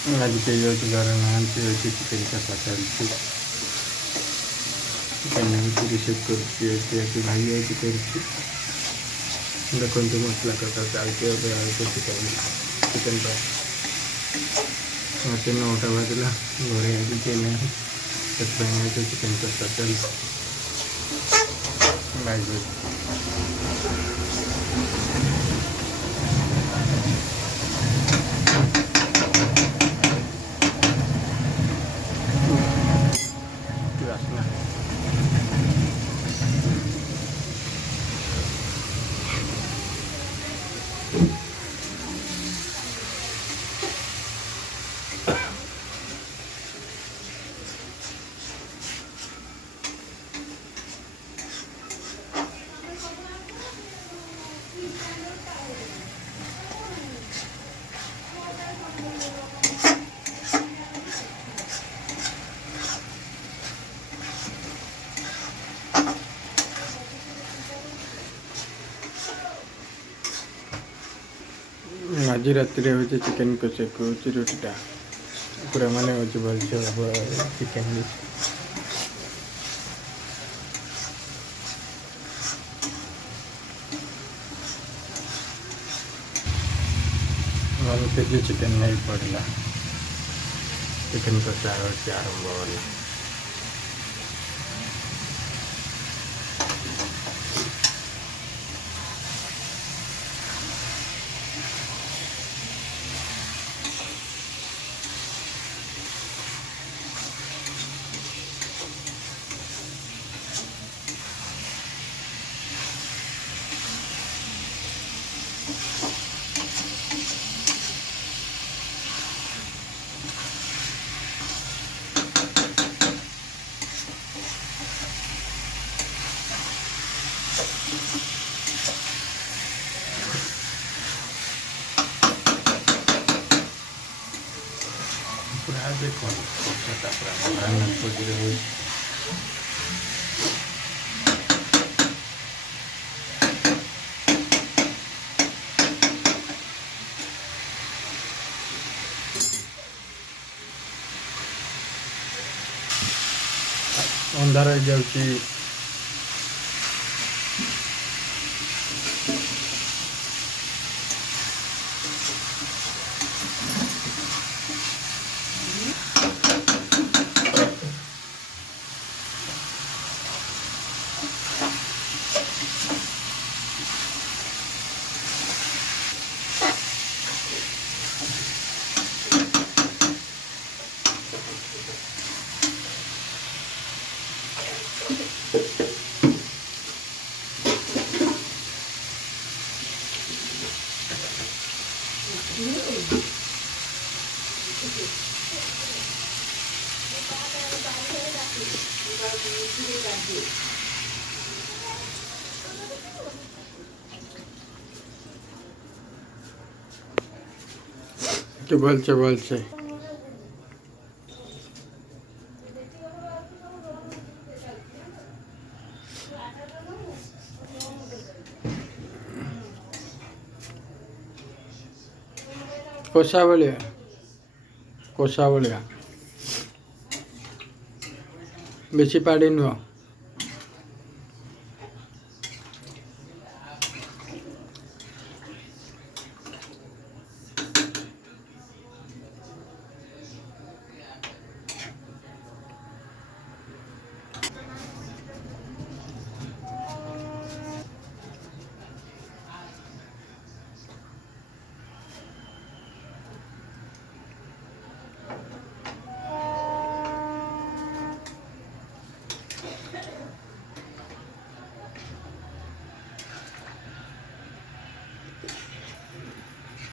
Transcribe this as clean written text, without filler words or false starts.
आज केही रोजगार नाହାନ୍ତି ଅଛି ଚିକେନ୍ କଷା ଚାଲିଛି। ଚିକେନ୍ ନେଇକି ରିସିଭ୍ କରୁଛି ଏଠି ଭାଇ ଆଜି କରୁଛି। ଦେଖନ୍ତୁ ମସଲା କଷା ଚାଲିଛି ଏବେ ଆଉ ଚିକେନ୍ ପାଇଁ ମୋତେ 9ଟା ବାଜିଲା ଘରେ ଆଜି କେହି ନାହିଁ ସେଥିପାଇଁ ଆଜି ଚିକେନ୍ କଷା ଚାଲିଛି। ବାଇ ଆସନା आज राति हूँ चिकेन कषा कौच रोटीटा पूरा माने हूँ भलसे हम चिकेन वन केजी चिकेन नहीं पड़ला चिकेन कषा आरंभ होगा। पूरा देखो अंधार हो जाऊँगी के बोलছে कोसा भलिया बेसी पाड़ी नुह